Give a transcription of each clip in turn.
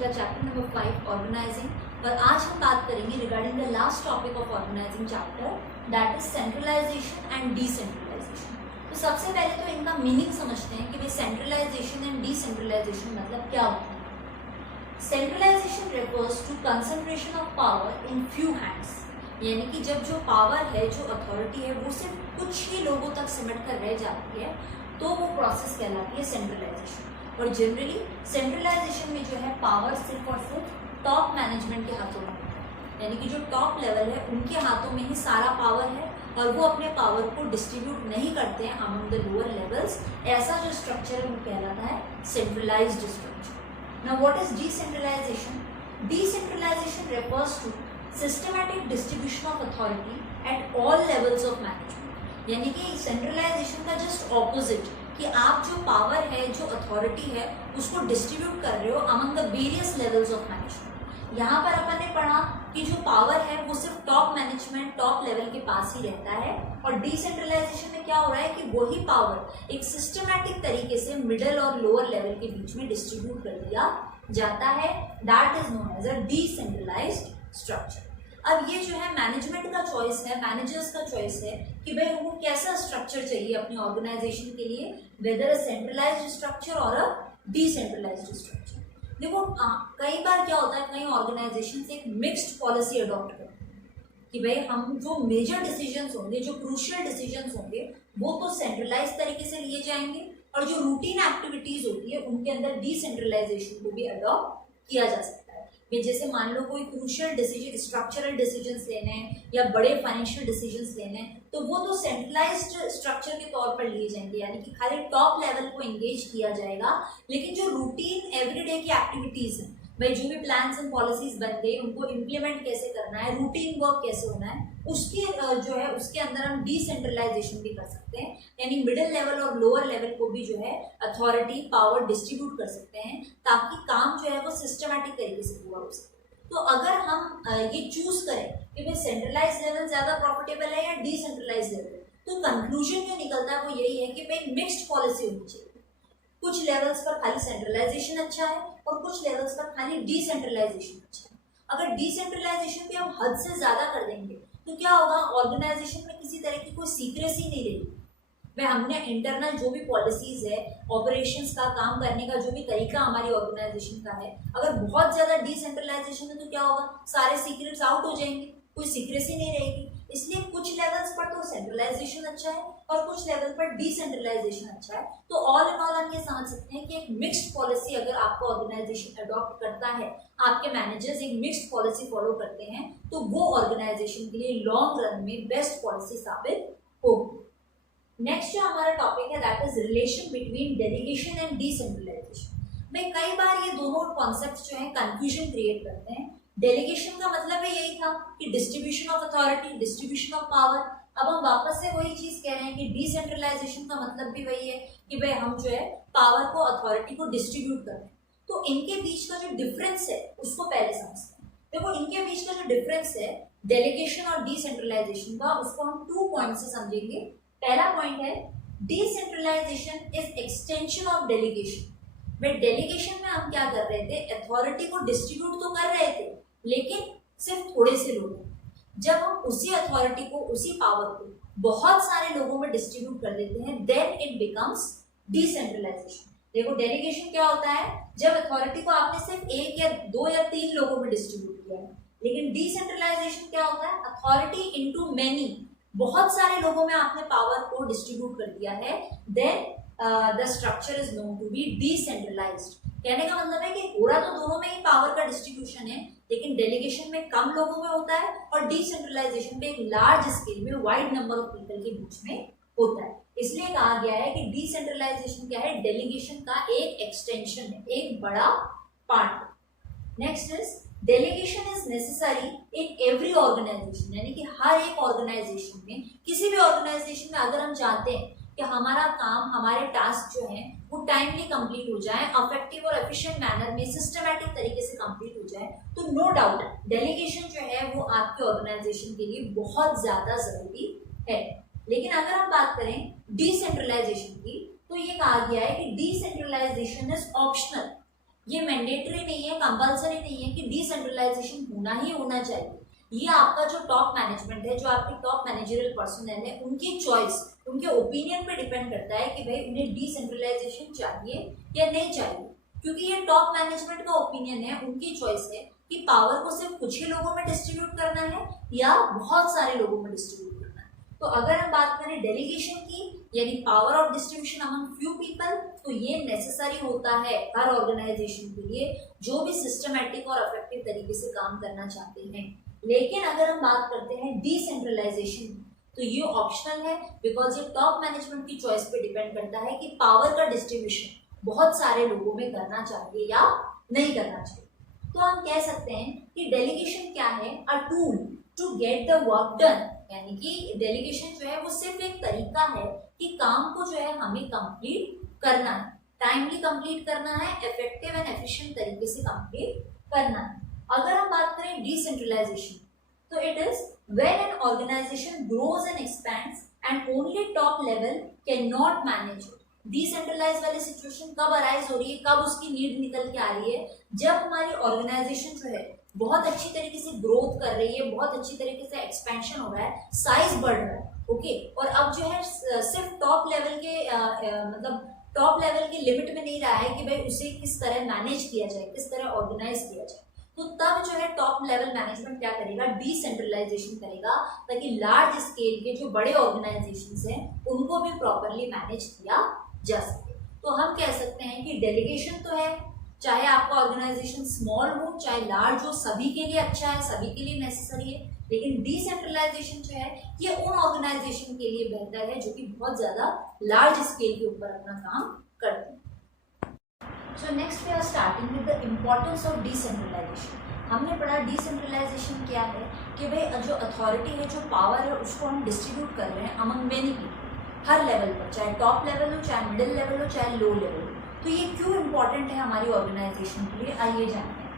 का chapter number 5 organising. और आज हम बात करेंगे regarding the last topic of organising chapter, that is centralisation and decentralisation. तो सबसे पहले तो इनका मीनिंग समझते हैं कि भाई सेंट्रलाइजेशन एंड डिसेंट्रलाइजेशन मतलब क्या होता है। Centralisation refers to concentration of power in few hands, यानी कि जब जो पावर है, जो अथॉरिटी है, वो सिर्फ कुछ ही लोगों तक सिमट कर रह जाती है, तो वो प्रोसेस कहलाती है सेंट्रलाइजेशन। और जनरली सेंट्रलाइजेशन में जो है पावर सिर्फ और सिर्फ टॉप मैनेजमेंट के हाथों में होता है, यानी कि जो टॉप लेवल है उनके हाथों में ही सारा पावर है और वो अपने पावर को डिस्ट्रीब्यूट नहीं करते हैं अमंग द लोअर लेवल्स। ऐसा जो स्ट्रक्चर है वो कहलाता है centralised structure. Now what is decentralisation? Decentralisation refers to systematic distribution of authority at all levels of management, यानी कि सेंट्रलाइजेशन का जस्ट ऑपोजिट, कि आप जो पावर है, जो अथॉरिटी है, उसको डिस्ट्रीब्यूट कर रहे हो among the various levels of management. यहाँ पर अपन ने पढ़ा कि जो पावर है वो सिर्फ टॉप मैनेजमेंट, टॉप लेवल के पास ही रहता है, और डिसेंट्रलाइजेशन में क्या हो रहा है कि वही पावर एक सिस्टमैटिक तरीके से मिडिल और लोअर लेवल के बीच में डिस्ट्रीब्यूट कर दिया जाता है। That is known as a decentralised structure. अब ये जो है मैनेजमेंट का चॉइस है, मैनेजर्स का चॉइस है कि भाई उनको कैसा स्ट्रक्चर चाहिए अपनी ऑर्गेनाइजेशन के लिए, वेदर अ सेंट्रलाइज्ड स्ट्रक्चर और अ डिसेंट्रलाइज्ड स्ट्रक्चर। देखो कई बार क्या होता है, कई ऑर्गेनाइजेशन एक मिक्स्ड पॉलिसी अडॉप्ट करते हैं कि भाई हम जो मेजर डिसीजंस होंगे, जो क्रूशियल डिसीजंस होंगे, वो तो सेंट्रलाइज तरीके से लिए जाएंगे, और जो रूटीन एक्टिविटीज होती है उनके अंदर डिसेंट्रलाइजेशन को भी अडॉप्ट किया जा सकता है। जैसे मान लो कोई क्रूशियल डिसीजन, स्ट्रक्चरल डिसीजंस लेने हैं या बड़े फाइनेंशियल डिसीजंस लेने हैं, तो वो तो सेंट्रलाइज्ड स्ट्रक्चर के तौर पर लिए जाएंगे, यानी कि खाली टॉप लेवल को एंगेज किया जाएगा। लेकिन जो रूटीन एवरीडे की एक्टिविटीज हैं, भाई जो भी प्लान्स एंड पॉलिसीज बन गई उनको इम्प्लीमेंट कैसे करना है, रूटीन वर्क कैसे होना है, उसकी जो है उसके अंदर हम डिसेंट्रलाइजेशन भी कर सकते हैं, यानी मिडिल लेवल और लोअर लेवल को भी जो है अथॉरिटी, पावर डिस्ट्रीब्यूट कर सकते हैं, ताकि काम जो है वो सिस्टमैटिक तरीके से पूरा हो सके। तो अगर हम ये चूज करें कि भाई सेंट्रलाइज लेवल ज्यादा प्रॉफिटेबल है या डिसेंट्रलाइज लेवल, तो कंक्लूजन जो निकलता है वो यही है कि भाई मिक्स्ड पॉलिसी होनी चाहिए। कुछ लेवल्स पर खाली सेंट्रलाइजेशन अच्छा है और कुछ लेवल्स पर खाली डिसेंट्रलाइजेशन अच्छा है। अगर डिसेंट्रलाइजेशन भी हम हद से ज्यादा कर देंगे तो क्या होगा, ऑर्गेनाइजेशन में किसी तरह की कोई सीक्रेसी नहीं रहेगी। भाई हमने इंटरनल जो भी पॉलिसीज है, ऑपरेशंस का, काम करने का जो भी तरीका हमारी ऑर्गेनाइजेशन का है, अगर बहुत ज्यादा डिसेंट्रलाइजेशन है तो क्या होगा, सारे सीक्रेट्स आउट हो जाएंगे, कोई सीक्रेसी नहीं रहेगी। इसलिए कुछ लेवल्स पर तो सेंट्रलाइजेशन अच्छा है और कुछ लेवल पर डिसेंट्रलाइजेशन अच्छा है। तो ऑल इन ऑल हम ये समझ सकते हैं कि एक मिक्स्ड पॉलिसी अगर आपका ऑर्गेनाइजेशन अडॉप्ट करता है, आपके मैनेजर्स एक मिक्स्ड पॉलिसी फॉलो करते हैं, तो वो ऑर्गेनाइजेशन के लिए लॉन्ग रन में बेस्ट पॉलिसी साबित होगी। नेक्स्ट जो हमारा टॉपिक है that is relation between delegation and decentralisation. भाई कई बार ये दोनों कॉन्सेप्ट जो है कंफ्यूजन क्रिएट करते हैं। डेलीगेशन का मतलब है यही था कि distribution of authority, distribution of power. अब हम वापस से वही चीज कह रहे हैं कि डिसेंट्रलाइजेशन का मतलब भी वही है कि भाई हम जो है पावर को, अथॉरिटी को डिस्ट्रीब्यूट कर रहे हैं। तो इनके बीच का जो डिफरेंस है उसको पहले समझते हैं। देखो इनके बीच का जो डिफरेंस है डेलीगेशन और डिसेंट्रलाइजेशन का, उसको हम 2 पॉइंट से समझेंगे। पहला पॉइंट है decentralisation is extension of delegation. भाई डेलीगेशन में हम क्या कर रहे थे, अथॉरिटी को डिस्ट्रीब्यूट तो कर रहे थे लेकिन सिर्फ थोड़े से लोगों। जब हम उसी अथॉरिटी को, उसी पावर को बहुत सारे लोगों में डिस्ट्रीब्यूट कर देते हैं, देन इट बिकम्स डिसेंट्रलाइजेशन। देखो डेलीगेशन क्या होता है, जब अथॉरिटी को आपने सिर्फ 1 या 2 या 3 लोगों में डिस्ट्रीब्यूट किया है। लेकिन डिसेंट्रलाइजेशन क्या होता है, अथॉरिटी इनटू मेनी, बहुत सारे लोगों में आपने पावर को डिस्ट्रीब्यूट कर दिया है, then the structure is known to be decentralised. कहने का मतलब है कि पूरा तो दोनों में ही पावर का डिस्ट्रीब्यूशन है, लेकिन डेलीगेशन में कम लोगों में होता है और डिसेंट्रलाइजेशन में एक लार्ज स्केल में वाइड नंबर ऑफ पीपल के बीच में होता है। इसलिए कहा गया है कि डिसेंट्रलाइजेशन क्या है, डेलीगेशन का एक एक्सटेंशन है, एक बड़ा part. Next is delegation is necessary in every organisation, यानी कि हर एक ऑर्गेनाइजेशन में, किसी भी ऑर्गेनाइजेशन में अगर हम चाहते हैं कि हमारा काम, हमारे टास्क जो हैं वो टाइमली कंप्लीट हो जाए, इफेक्टिव और एफिशिएंट मैनर में, सिस्टमैटिक तरीके से कंप्लीट हो जाए, तो नो डाउट डेलीगेशन जो है वो आपके ऑर्गेनाइजेशन के लिए बहुत ज्यादा जरूरी है। लेकिन अगर हम बात करें डिसेंट्रलाइजेशन की, तो ये कहा गया है कि डिसेंट्रलाइजेशन इज ऑप्शनल, ये मैंडेटरी नहीं है, कंपल्सरी नहीं है कि डिसेंट्रलाइजेशन होना ही होना चाहिए। ये आपका जो टॉप मैनेजमेंट है, जो आपके टॉप मैनेजरियल पर्सनल है, उनकी चॉइस, उनके ओपिनियन पे डिपेंड करता है कि भाई उन्हें डिसेंट्रलाइजेशन चाहिए या नहीं चाहिए। क्योंकि ये टॉप मैनेजमेंट का ओपिनियन है, उनकी चॉइस है कि पावर को सिर्फ कुछ ही लोगों में डिस्ट्रीब्यूट करना है या बहुत सारे लोगों में डिस्ट्रीब्यूट करना है। तो अगर हम बात करें डेलीगेशन की, यानी power of distribution among few people, तो ये नेसेसरी होता है हर ऑर्गेनाइजेशन के लिए जो भी सिस्टमैटिक और इफेक्टिव तरीके से काम करना चाहते हैं। लेकिन अगर हम बात करते हैं डिसेंट्रलाइजेशन, तो ये ऑप्शनल है, बिकॉज ये टॉप मैनेजमेंट की चॉइस पे डिपेंड करता है कि पावर का डिस्ट्रीब्यूशन बहुत सारे लोगों में करना चाहिए या नहीं करना चाहिए। तो हम कह सकते हैं कि डेलीगेशन क्या है, a tool to get the work done, यानी कि डेलीगेशन जो है वो सिर्फ एक तरीका है कि काम को जो है हमें कंप्लीट करना है, टाइमली कंप्लीट करना है, इफेक्टिव एंड एफिशिएंट तरीके से कंप्लीट करना है। अगर हम बात करें डिसेंट्रलाइजेशन, तो it is when an organisation grows and expands and only top level can not manage it. Decentralise वाली सिचुएशन कब अराइज हो रही है, कब उसकी नीड निकल के आ रही है, जब हमारी ऑर्गेनाइजेशन जो है बहुत अच्छी तरीके से ग्रोथ कर रही है, बहुत अच्छी तरीके से एक्सपेंशन हो रहा है, साइज बढ़ रहा है, ओके, और अब जो है सिर्फ टॉप लेवल के मतलब टॉप लेवल के लिमिट में नहीं रहा है कि भाई उसे किस तरह मैनेज किया जाए, किस तरह ऑर्गेनाइज किया जाए। तो तब जो है टॉप लेवल मैनेजमेंट क्या करेगा, डिसेंट्रलाइजेशन करेगा, ताकि लार्ज स्केल के जो बड़े ऑर्गेनाइजेशंस हैं उनको भी प्रॉपरली मैनेज किया जा सके। तो हम कह सकते हैं कि डेलीगेशन तो है, चाहे आपका ऑर्गेनाइजेशन स्मॉल हो चाहे लार्ज हो, सभी के लिए अच्छा है, सभी के लिए नेसेसरी है। लेकिन डिसेंट्रलाइजेशन जो है ये उन ऑर्गेनाइजेशन के लिए बेहतर है जो कि बहुत ज्यादा लार्ज स्केल के ऊपर अपना काम करते हैं। So next we are starting with the importance of decentralisation. हमने पढ़ा डिसेंट्रलाइजेशन क्या है कि भाई जो अथॉरिटी है, जो पावर है, उसको हम डिस्ट्रीब्यूट कर रहे हैं अमंग मेनी पीपल, हर लेवल पर, चाहे टॉप लेवल हो, चाहे मिडिल लेवल हो, चाहे लो लेवल हो। तो ये क्यों इंपॉर्टेंट है हमारी ऑर्गेनाइजेशन के लिए, आइए जानते हैं।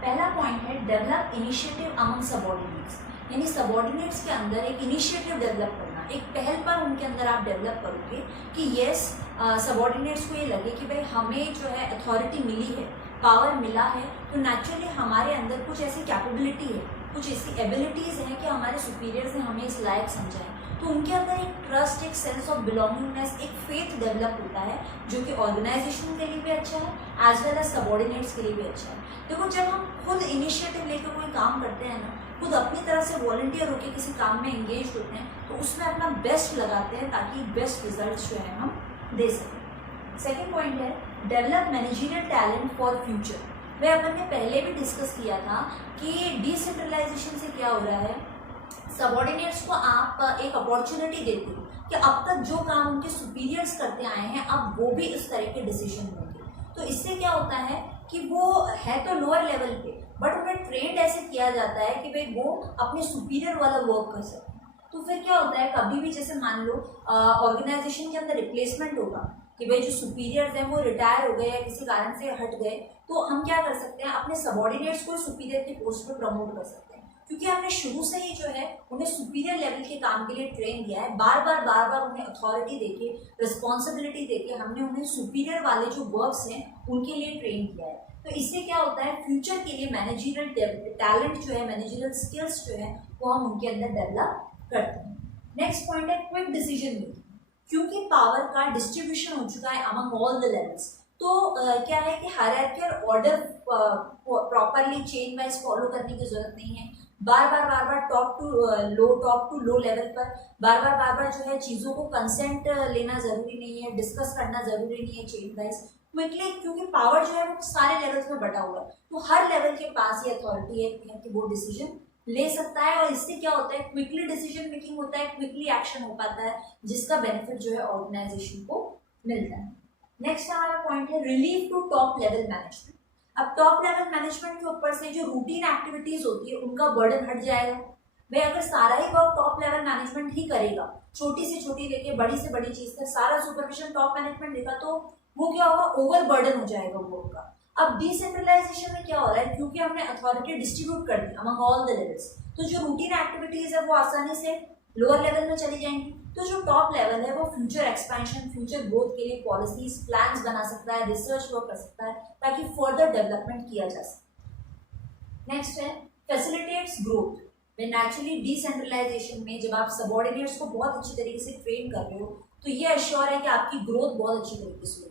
पहला पॉइंट है डेवलप इनिशिएटिव अमंग सबऑर्डिनेट्स, यानी सबऑर्डिनेट्स के अंदर एक इनिशिएटिव डेवलप करना, एक पहल पर उनके अंदर आप डेवलप करोगे कि यस सबऑर्डिनेट्स को ये लगे कि भाई हमें जो है अथॉरिटी मिली है, पावर मिला है, तो नेचुरली हमारे अंदर कुछ ऐसी कैपेबिलिटी है, कुछ ऐसी एबिलिटीज हैं कि हमारे सुपीरियर्स ने हमें इस लायक समझा है। तो उनके अंदर एक ट्रस्ट, एक सेंस ऑफ बिलोंगिंगनेस, एक फेथ डेवलप होता है जो कि ऑर्गेनाइजेशन के लिए भी अच्छा है एज वेल एज सबऑर्डिनेट्स के लिए भी अच्छा है। देखो जब हम खुद इनिशिएटिव लेकर कोई काम करते हैं ना, खुद अपनी तरफ से वॉलंटियर होकर किसी काम में एंगेज होते हैं, तो उसमें अपना बेस्ट लगाते हैं ताकि बेस्ट रिजल्ट जो है हम दे सकें। सेकेंड पॉइंट है develop managerial talent for future. वह अपन ने पहले भी डिस्कस किया था कि डिसेंट्रलाइजेशन से क्या हो रहा है, सबऑर्डिनेट्स को आप एक अपॉर्चुनिटी देते हो कि अब तक जो काम उनके सुपीरियर्स करते आए हैं अब वो भी इस तरह के डिसीजन होंगे। तो इससे क्या होता है कि वो है तो लोअर लेवल पे, बट उन्हें ट्रेंड ऐसे किया जाता है कि भाई वो अपने सुपीरियर वाला वर्क कर सकते हैं। तो फिर क्या होता है, कभी भी जैसे मान लो ऑर्गेनाइजेशन के अंदर रिप्लेसमेंट होगा कि भाई जो सुपीरियर्स हैं वो रिटायर हो गए या किसी कारण से हट गए, तो हम क्या कर सकते हैं, अपने सबऑर्डिनेट्स को सुपीरियर की पोस्ट पे प्रमोट कर सकते हैं, क्योंकि हमने शुरू से ही जो है उन्हें सुपीरियर लेवल के काम के लिए ट्रेन किया है। बार बार उन्हें अथॉरिटी देके, रिस्पॉन्सिबिलिटी देके हमने उन्हें सुपीरियर वाले जो वर्क्स हैं उनके लिए ट्रेन किया है। तो इससे क्या होता है, फ्यूचर के लिए मैनेजरियल टैलेंट जो है, मैनेजरियल स्किल्स जो है वो हम उनके अंदर डेवलप करते हैं। नेक्स्ट पॉइंट है क्विक डिसीजन मेकिंग। क्योंकि पावर का डिस्ट्रीब्यूशन हो चुका है अमंग ऑल द लेवल्स, तो क्या है कि hierarchical order properly chain wise follow करने की जरूरत नहीं है। बार बार टॉप टू लो लेवल पर बार बार जो है चीज़ों को कंसेंट लेना जरूरी नहीं है, डिस्कस करना जरूरी नहीं है चेन वाइज, क्विकली, क्योंकि पावर जो है वो सारे लेवल्स में बटा हुआ है, तो हर लेवल के पास ये अथॉरिटी है कि वो डिसीजन ले सकता है। और इससे क्या होता है, क्विकली डिसीजन मेकिंग होता है, क्विकली एक्शन हो पाता है, जिसका बेनिफिट जो है ऑर्गेनाइजेशन को मिलता है। नेक्स्ट हमारा पॉइंट है relief to top level management. अब टॉप लेवल मैनेजमेंट के ऊपर से जो रूटीन एक्टिविटीज होती है उनका बर्डन हट जाएगा। भाई अगर सारा ही वर्क टॉप लेवल मैनेजमेंट ही करेगा, छोटी से छोटी लेके बड़ी से बड़ी चीज तक सारा सुपरविजन टॉप मैनेजमेंट देगा, तो वो क्या होगा, ओवर बर्डन हो जाएगा वर्क का। अब डिसेंट्रलाइजेशन में क्या हो रहा है, क्योंकि हमने अथॉरिटी डिस्ट्रीब्यूट कर दी अमंग ऑल द लेवल्स, तो जो रूटीन एक्टिविटीज है वो आसानी से लोअर लेवल में चली जाएंगी। तो जो टॉप लेवल है वो फ्यूचर एक्सपेंशन, फ्यूचर ग्रोथ के लिए पॉलिसीज, प्लान्स बना सकता है, रिसर्च वर्क कर सकता है ताकि फर्दर डेवलपमेंट किया जा सके। नेक्स्ट है फैसिलिटेट्स ग्रोथ। वे नेचुरली डिसेंट्रलाइजेशन में जब आप सबॉर्डिनेट्स को बहुत अच्छी तरीके से ट्रेन कर रहे हो तो ये अश्योर है कि आपकी ग्रोथ बहुत अच्छी तरीके से होगी।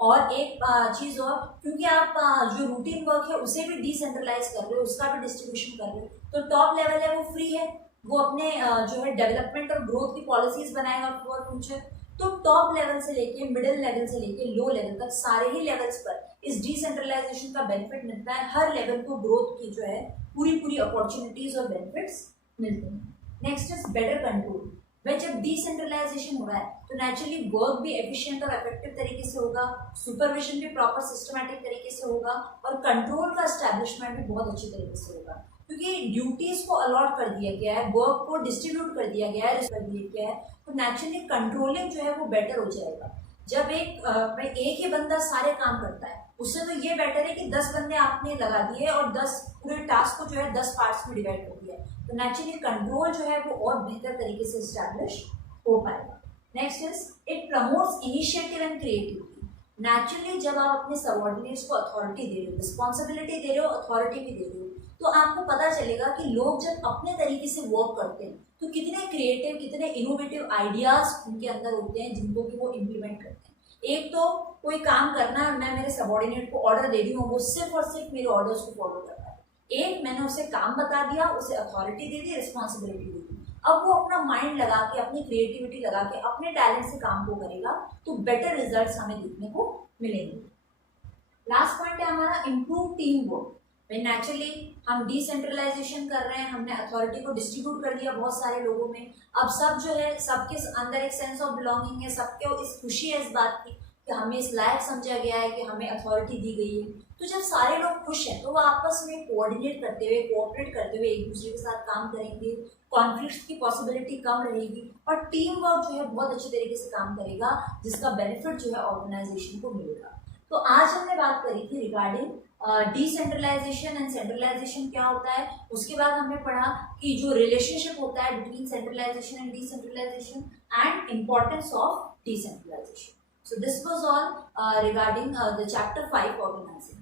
और एक चीज और, क्योंकि आप जो रूटीन वर्क है उसे भी डिसेंट्रलाइज कर रहे हो, उसका भी डिस्ट्रीब्यूशन कर रहे हो, तो टॉप लेवल है वो फ्री है, वो अपने जो है डेवलपमेंट और ग्रोथ की पॉलिसीज बनाएगा फॉर फ्यूचर। तो टॉप लेवल से लेके मिडिल लेवल से लेके लो लेवल तक सारे ही लेवल्स पर इस डिसेंट्रलाइजेशन का बेनिफिट मिलता है। हर लेवल को ग्रोथ की जो है पूरी अपॉर्चुनिटीज और बेनिफिट्स मिलते हैं। Next is better control. वह जब डिसेंट्रलाइजेशन हो रहा है तो नेचुरली वर्क भी एफिशिएंट और इफेक्टिव तरीके से होगा, सुपरविजन भी प्रॉपर सिस्टमैटिक तरीके से होगा और कंट्रोल का एस्टैब्लिशमेंट भी बहुत अच्छी तरीके से होगा, क्योंकि ड्यूटीज को अलॉट कर दिया गया है, वर्क को डिस्ट्रीब्यूट कर दिया गया है, तो नेचुरली कंट्रोलिंग जो है वो बेटर हो जाएगा। जब एक ही बंदा सारे काम करता है उससे तो ये बेटर है कि 10 बंदे आपने लगा दिए और 10 पूरे टास्क को जो है 10 पार्ट्स में डिवाइड कर दिया, तो नेचुरली कंट्रोल जो है वो और बेहतर तरीके से एस्टैब्लिश हो पाएगा। Next is it promotes initiative and creativity. Naturally जब आप अपने सबऑर्डिनेट्स को अथॉरिटी दे रहे हो, रिस्पॉन्सिबिलिटी दे रहे हो, अथॉरिटी भी दे रहे हो, तो आपको पता चलेगा कि लोग जब अपने तरीके से वर्क करते हैं तो कितने क्रिएटिव, कितने इनोवेटिव आइडियाज उनके अंदर होते हैं जिनको कि वो इम्प्लीमेंट करते हैं। एक तो कोई काम करना, मैं मेरे सबऑर्डिनेट को ऑर्डर दे रही हूँ, वो सिर्फ और सिर्फ मेरे ऑर्डर्स को फॉलो कर रहा है। एक मैंने उसे काम बता दिया, उसे अथॉरिटी दे दी, रिस्पॉन्सिबिलिटी दे दी, अब वो अपना माइंड लगा के, अपनी क्रिएटिविटी लगा के, अपने टैलेंट से काम को करेगा तो बेटर रिजल्ट्स हमें देखने को मिलेंगे। लास्ट पॉइंट है हमारा इम्प्रूव टीम वर्क। नेचुरली हम डिसेंट्रलाइजेशन कर रहे हैं, हमने अथॉरिटी को डिस्ट्रीब्यूट कर दिया बहुत सारे लोगों में, अब सब जो है सबके अंदर एक सेंस ऑफ बिलोंगिंग है, सबके इस खुशी है इस बात की कि हमें इस लायक समझा गया है कि हमें अथॉरिटी दी गई है। तो जब सारे लोग खुश हैं तो वो आपस में कोऑर्डिनेट करते हुए, कोऑपरेट करते हुए एक दूसरे के साथ काम करेंगे, कॉन्फ्लिक्ट की पॉसिबिलिटी कम रहेगी और टीम वर्क जो है बहुत अच्छी तरीके से काम करेगा, जिसका बेनिफिट जो है ऑर्गेनाइजेशन को मिलेगा। तो आज हमने बात करी थी रिगार्डिंग डिसेंट्रलाइजेशन एंड सेंट्रलाइजेशन क्या होता है। उसके बाद हमने पढ़ा कि जो रिलेशनशिप होता है between centralisation and decentralisation and importance of decentralisation. So this was all regarding the chapter 5 organizing.